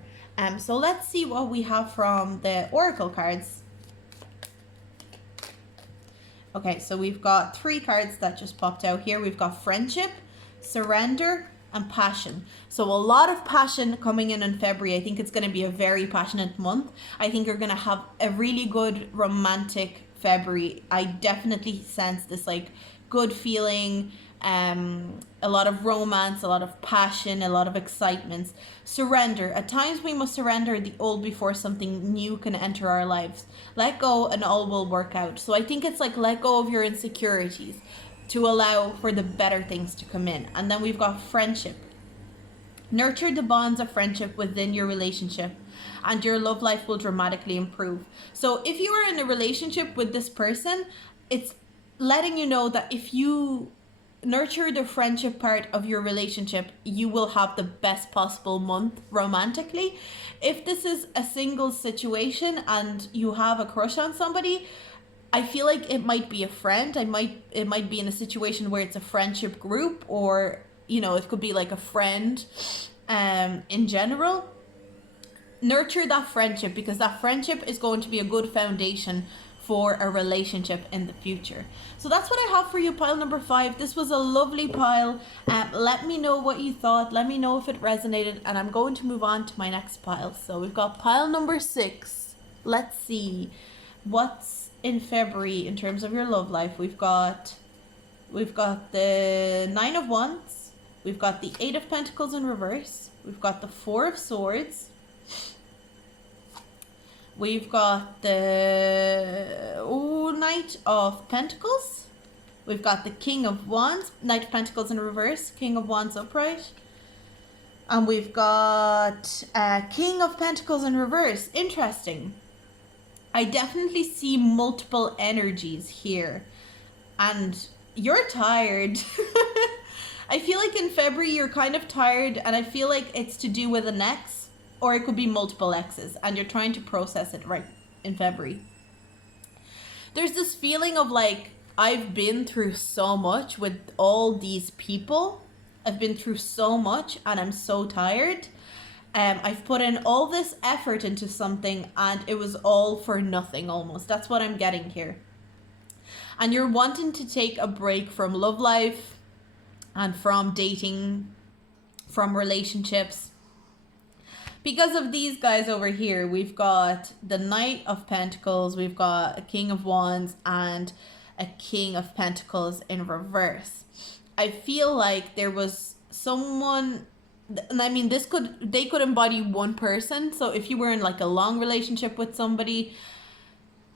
So let's see what we have from the oracle cards. Okay, so we've got 3 cards that just popped out here. We've got friendship, surrender, and passion. So a lot of passion coming in February. I think it's going to be a very passionate month. I think you're going to have a really good romantic February. I definitely sense this like good feeling, a lot of romance, a lot of passion, a lot of excitement. Surrender. At times we must surrender the old before something new can enter our lives. Let go and all will work out. So I think it's like let go of your insecurities to allow for the better things to come in. And then we've got friendship. Nurture the bonds of friendship within your relationship and your love life will dramatically improve. So if you are in a relationship with this person, it's letting you know that if you nurture the friendship part of your relationship, you will have the best possible month romantically. If this is a single situation and you have a crush on somebody, I feel like it might be a friend. It might be in a situation where it's a friendship group, or it could be like a friend in general. Nurture that friendship, because that friendship is going to be a good foundation for a relationship in the future. So that's what I have for you, pile number 5. This was a lovely pile. Let me know what you thought. Let me know if it resonated, and I'm going to move on to my next pile. So we've got pile number 6. Let's see what's in February in terms of your love life. We've got the 9 of Wands. We've got the 8 of Pentacles in reverse. We've got the 4 of Swords. We've got the Knight of Pentacles. We've got the King of Wands, Knight of Pentacles in reverse, King of Wands upright. And we've got King of Pentacles in reverse. Interesting. I definitely see multiple energies here. And you're tired. I feel like in February you're kind of tired, and I feel like it's to do with an ex. Or it could be multiple exes, and you're trying to process it right in February. There's this feeling of like, I've been through so much with all these people. I've been through so much, and I'm so tired. I've put in all this effort into something, and it was all for nothing almost. That's what I'm getting here. And you're wanting to take a break from love life, and from dating, from relationships. Because of these guys over here, we've got the Knight of Pentacles, we've got a King of Wands, and a King of Pentacles in reverse. I feel like there was someone, and I mean, they could embody one person. So if you were in like a long relationship with somebody,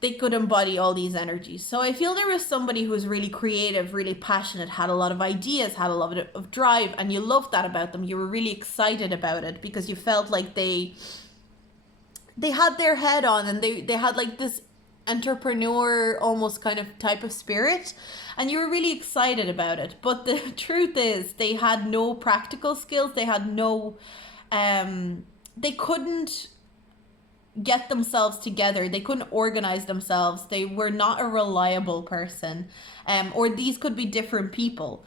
they could embody all these energies. So I feel there was somebody who was really creative, really passionate, had a lot of ideas, had a lot of drive, and you loved that about them. You were really excited about it because you felt like they had their head on, and they had like this entrepreneur almost kind of type of spirit, and you were really excited about it. But the truth is they had no practical skills. They had no, they couldn't get themselves together. They couldn't organize themselves. They were not a reliable person. Or these could be different people.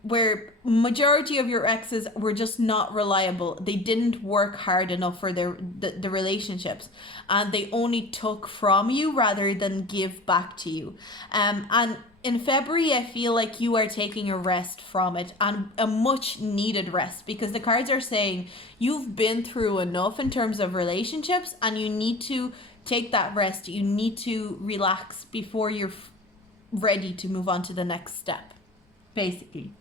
Where majority of your exes were just not reliable. They didn't work hard enough for the relationships, and they only took from you rather than give back to you. And in February, I feel like you are taking a rest from it, and a much needed rest, because the cards are saying you've been through enough in terms of relationships, and you need to take that rest. You need to relax before you're ready to move on to the next step, basically.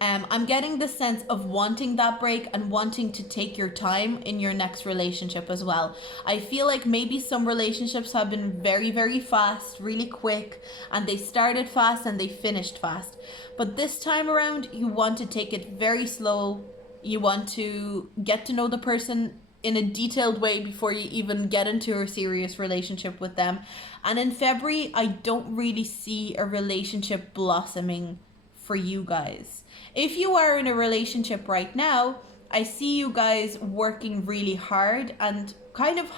I'm getting the sense of wanting that break and wanting to take your time in your next relationship as well. I feel like maybe some relationships have been very, very fast, really quick, and they started fast and they finished fast. But this time around, you want to take it very slow. You want to get to know the person in a detailed way before you even get into a serious relationship with them. And in February, I don't really see a relationship blossoming for you guys. If you are in a relationship right now, I see you guys working really hard, and kind of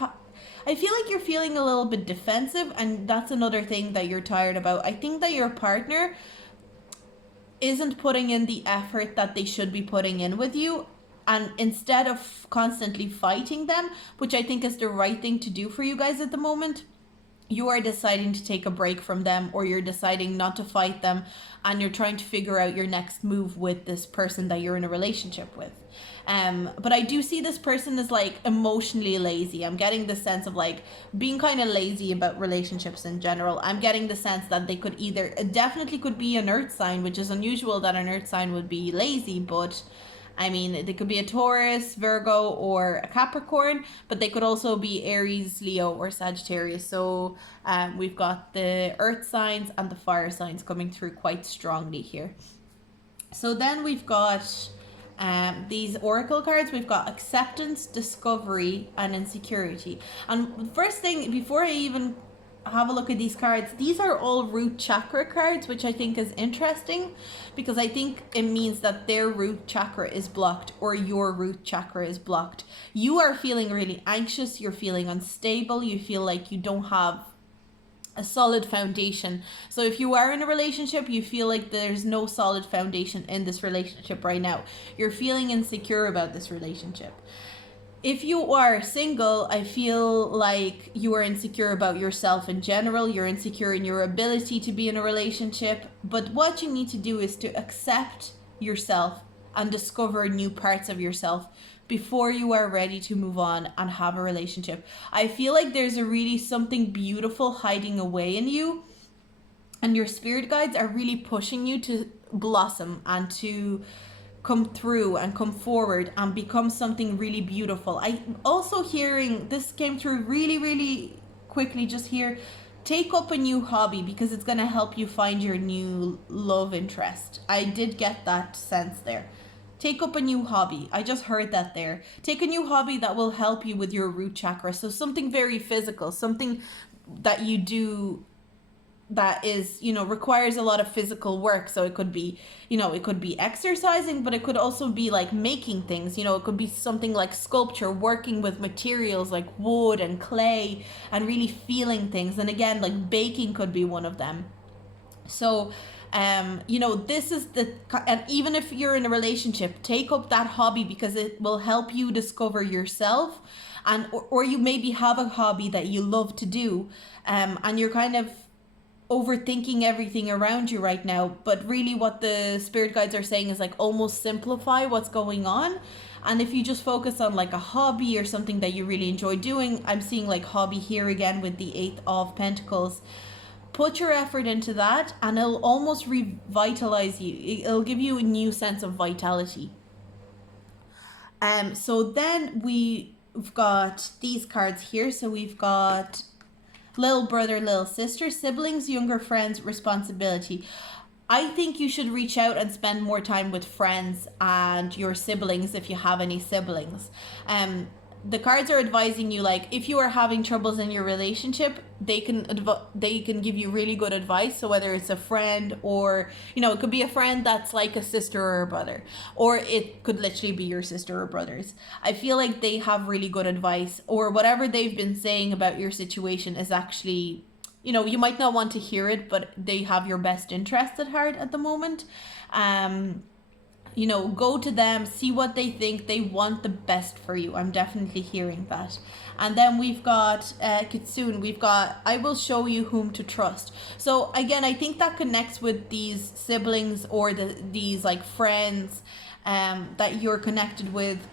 I feel like you're feeling a little bit defensive, and that's another thing that you're tired about. I think that your partner isn't putting in the effort that they should be putting in with you, and instead of constantly fighting them, which I think is the right thing to do for you guys at the moment, you are deciding to take a break from them, or you're deciding not to fight them, and you're trying to figure out your next move with this person that you're in a relationship with. But I do see this person as like emotionally lazy. I'm getting the sense of like being kind of lazy about relationships in general. I'm getting the sense that they could either, it definitely could be an earth sign, which is unusual that an earth sign would be lazy, but I mean, they could be a Taurus, Virgo, or a Capricorn, but they could also be Aries, Leo, or Sagittarius. So we've got the earth signs and the fire signs coming through quite strongly here. So then we've got these oracle cards. We've got acceptance, discovery, and insecurity. And first thing, before I even have a look at these cards, these are all root chakra cards, which I think is interesting, because I think it means that their root chakra is blocked, or your root chakra is blocked. You are feeling really anxious, you're feeling unstable, you feel like you don't have a solid foundation. So if you are in a relationship, you feel like there's no solid foundation in this relationship right now. You're feeling insecure about this relationship. If you are single, I feel like you are insecure about yourself in general. You're insecure in your ability to be in a relationship. But what you need to do is to accept yourself and discover new parts of yourself before you are ready to move on and have a relationship. I feel like there's a really something beautiful hiding away in you, and your spirit guides are really pushing you to blossom and to come through and come forward and become something really beautiful. I also hearing, this came through really quickly just here, take up a new hobby, because it's going to help you find your new love interest. I did get that sense there. Take up a new hobby. I just heard that there. Take a new hobby that will help you with your root chakra. So something very physical, something that you do that is, you know, requires a lot of physical work. So it could be, you know, it could be exercising, but it could also be like making things. You know, it could be something like sculpture, working with materials like wood and clay and really feeling things. And again, like baking could be one of them. So you know, this is the, and even if you're in a relationship, take up that hobby, because it will help you discover yourself. And or you maybe have a hobby that you love to do, and you're kind of overthinking everything around you right now, but really what the spirit guides are saying is like almost simplify what's going on. And if you just focus on like a hobby or something that you really enjoy doing, I'm seeing like hobby here again with the 8 of Pentacles. Put your effort into that, and it'll almost revitalize you. It'll give you a new sense of vitality. So then we've got these cards here. So we've got little brother, little sister, siblings, younger friends, responsibility. I think you should reach out and spend more time with friends and your siblings if you have any siblings. The cards are advising you, like, if you are having troubles in your relationship, they can give you really good advice. So whether it's a friend, or, you know, it could be a friend that's like a sister or a brother, or it could literally be your sister or brothers. I feel like they have really good advice, or whatever they've been saying about your situation is actually, you know, you might not want to hear it, but they have your best interest at heart at the moment. You know, go to them, see what they think. They want the best for you. I'm definitely hearing that. And then we've got Kitsune. We've got, I will show you whom to trust. So again, I think that connects with these siblings, or these like friends that you're connected with.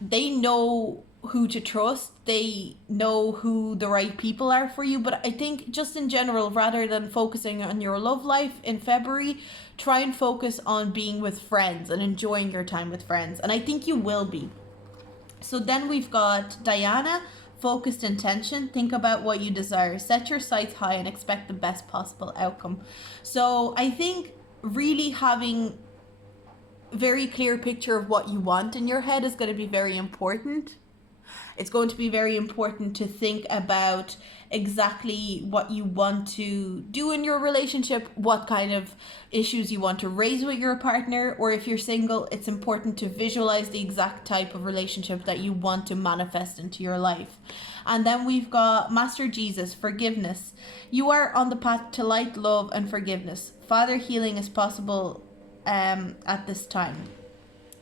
They know who to trust. They know who the right people are for you. But I think just in general, rather than focusing on your love life in February, try and focus on being with friends and enjoying your time with friends. And I think you will be. So then we've got Diana, focused intention. Think about what you desire. Set your sights high and expect the best possible outcome. So I think really having a very clear picture of what you want in your head is going to be very important. It's going to be very important to think about exactly what you want to do in your relationship, what kind of issues you want to raise with your partner, or if you're single, it's important to visualize the exact type of relationship that you want to manifest into your life. And then we've got Master Jesus, forgiveness. You are on the path to light, love, and forgiveness. Father, healing is possible at this time.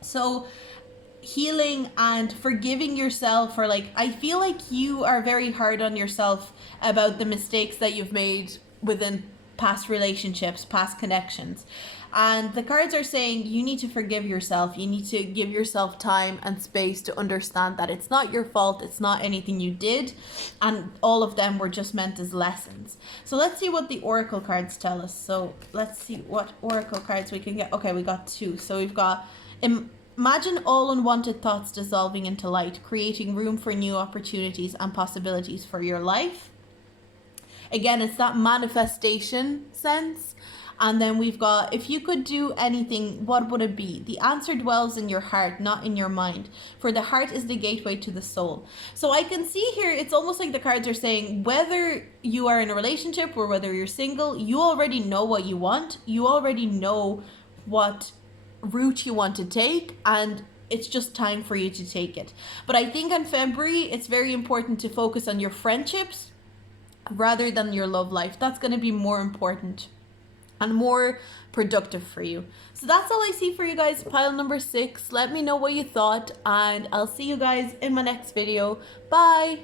So healing and forgiving yourself, or like, I feel like you are very hard on yourself about the mistakes that you've made within past relationships, past connections. And the cards are saying you need to forgive yourself. You need to give yourself time and space to understand that it's not your fault. It's not anything you did. And all of them were just meant as lessons. So let's see what the oracle cards tell us. So let's see what oracle cards we can get. Okay, we got 2. So we've got imagine all unwanted thoughts dissolving into light, creating room for new opportunities and possibilities for your life. Again, it's that manifestation sense. And then we've got, if you could do anything, what would it be? The answer dwells in your heart, not in your mind. For the heart is the gateway to the soul. So I can see here, it's almost like the cards are saying, whether you are in a relationship or whether you're single, you already know what you want. You already know what route you want to take, and it's just time for you to take it. But I think in February, it's very important to focus on your friendships rather than your love life. That's going to be more important and more productive for you. So that's all I see for you guys. Pile number 6. Let me know what you thought, and I'll see you guys in my next video. Bye.